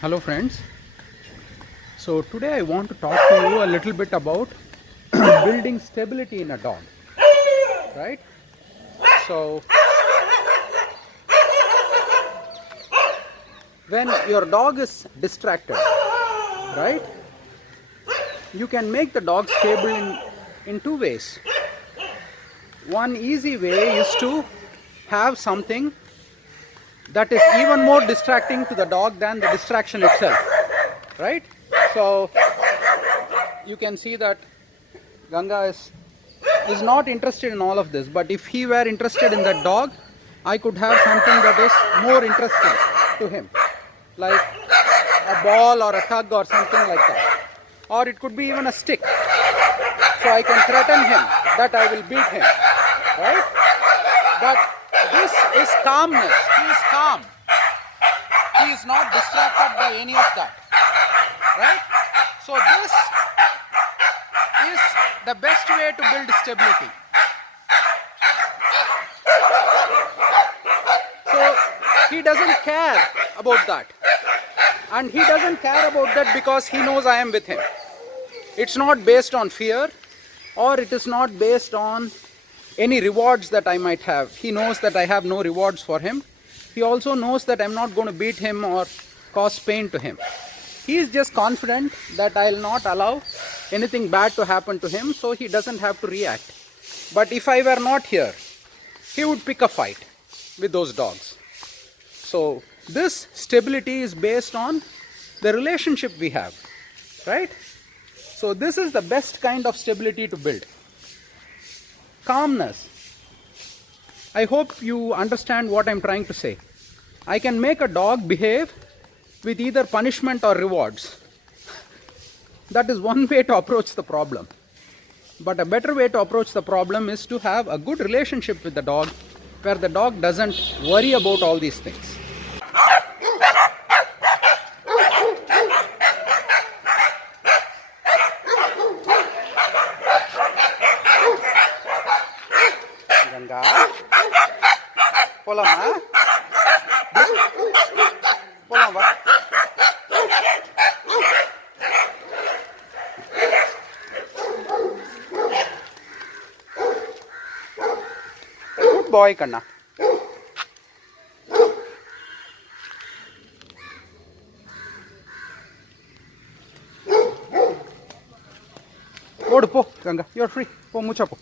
Hello friends. So today I want to talk to you a little bit about building stability in a dog, right? So when your dog is distracted, right? You can make the dog stable in two ways. One easy way is to have something that is even more distracting to the dog than the distraction itself, right? So you can see that Ganga is not interested in all of this, but if he were interested in that dog, I could have something that is more interesting to him, like a ball or a tug or something like that, or it could be even a stick, so I can threaten him that I will beat him, right? But this is calmness. He is calm. He is not distracted by any of that, right? So this is the best way to build stability. So he doesn't care about that, and he doesn't care about that because he knows I am with him. It's not based on fear, or it is not based on any rewards that I might have. He knows that I have no rewards for him. He also knows that I'm not going to beat him or cause pain to him. He is just confident that I'll not allow anything bad to happen to him, so he doesn't have to react. But if I were not here, he would pick a fight with those dogs. So this stability is based on the relationship we have, right? So this is the best kind of stability to build. Calmness. I hope you understand what I'm trying to say. I can make a dog behave with either punishment or rewards. That is one way to approach the problem. But a better way to approach the problem is to have a good relationship with the dog, where the dog doesn't worry about all these things. Ganga, polama, polama. Good boy, Kanna. Go, Ganga. You're free. Go, mucha po.